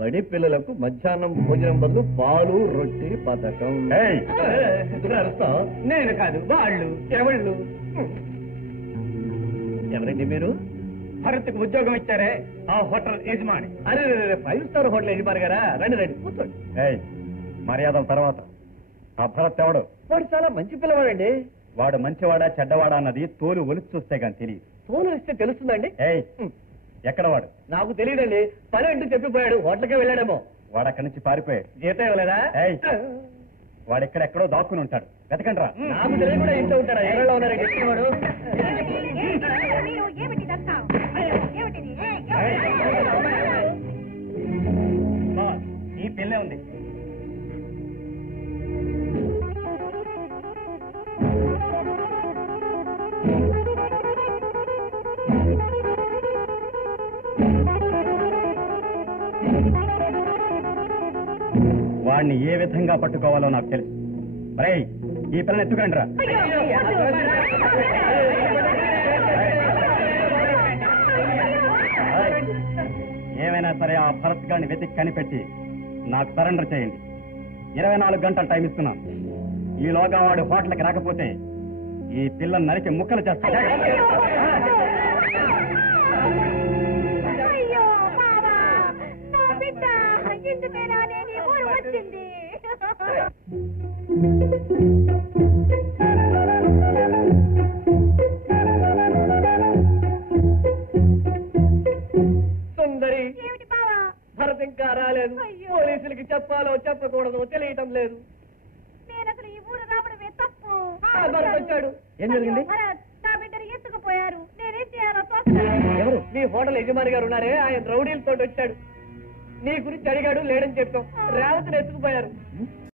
బడి పిల్లలకు మధ్యాహ్నం భోజనం బదులు పాలు రొట్టి పథకం నేను కాదు వాళ్ళు ఎవళ్ళు ఎవరండి మీరు భరత్ కు ఉద్యోగం ఇచ్చారే ఆ హోటల్ యజమాని అరే ఫైవ్ స్టార్ హోటల్ యజమాని గారా రండి రండి కూర్చోండి మర్యాదల తర్వాత ఆ భరత్ ఎవడు వాడు చాలా మంచి పిల్లవాడండి వాడు మంచివాడా చెడ్డవాడా అన్నది తోలు ఒలిచి చూస్తే కానీ తెలియదు తోలు ఇస్తే తెలుస్తుందండి ఎక్కడ వాడు నాకు తెలియదండి పని అంటూ చెప్పిపోయాడు హోటల్కే వెళ్ళాడేమో వాడు అక్కడి నుంచి పారిపోయాడు జీతం ఇవ్వలేదా వాడు ఎక్కడ ఎక్కడో దాక్కుని ఉంటాడు వెతకండి నాకు తెలియకుండా ఇంట్లో ఉంటాడు ఎవరిలో ఉన్నారు ఈ పెళ్ళే ఉంది వాడిని ఏ విధంగా పట్టుకోవాలో నాకు తెలుసు మరే ఈ పిల్లని ఎత్తుకోండి రా ఏమైనా సరే ఆ భరత్ గారిని వెతికి కనిపెట్టి నాకు సరెండర్ చేయండి ఇరవై నాలుగు గంటలు టైం ఇస్తున్నాం ఈ లోగా వాడు హోటల్కి రాకపోతే ఈ పిల్లని నరికి ముక్కలు చేస్తాడు అయ్యో నా వచ్చింది సుందరి భరత్ ఇంకా రాలేదు పోలీసులకి చెప్పాలో చెప్పకూడదు తెలియటం లేదు ఈ వచ్చాడు మీ హోటల్ యజమాని గారు ఉన్నారే ఆయన రౌడీలతో వచ్చాడు నీ గురించి అడిగాడు లేడని చెప్పావు రేవతను ఎత్తుకుపోయారు